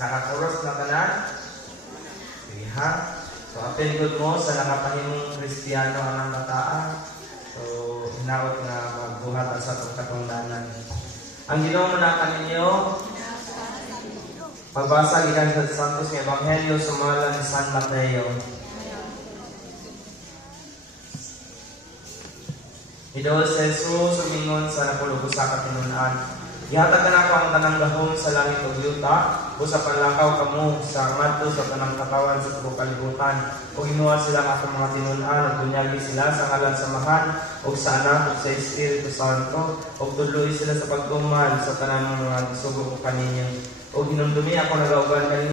Nakakuros na tanan? Sige ha. So, apel good mo sa nakapahimong Kristiyano ang bataan. So, hinaot na magbuhat sa itong katungdanan. Ang Ginoo na kaninyo, pagbasa gikan sa Santos ng Ebanghelyo sumalan ni San Mateo. Idol sa Jesus, sumingon sa napulubos sa katinunan. Ihatag ka na ako ang tanang gahom sa langit o yuta, o sa panlakaw kamo sa madto sa tanang katawan sa tubo kalibutan. O ginuha sila akong mga tinunan, o bunyagi sila sa ngalan samahan, o sa anak, o sa Espiritu Santo, o tuloy sila sa pagtuman sa tanang mga sugo ko kaninyo. O hinumdumi ako nagauban kaninyo.